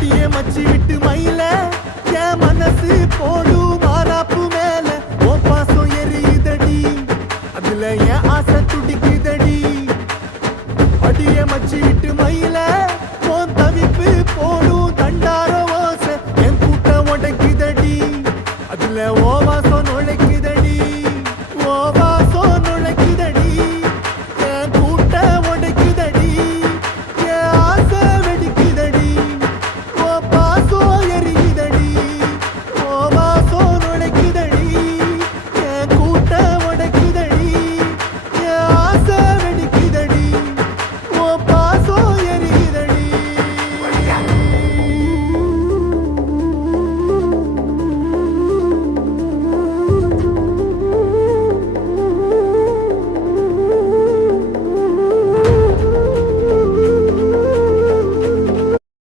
அடியே மச்சி விட்டு மயில என் மனசு போடு மாறாப்பு மேல ஓ பாசம் எரியுதடி அதுல என் ஆசை துடிக்குதடி அடியே மச்சி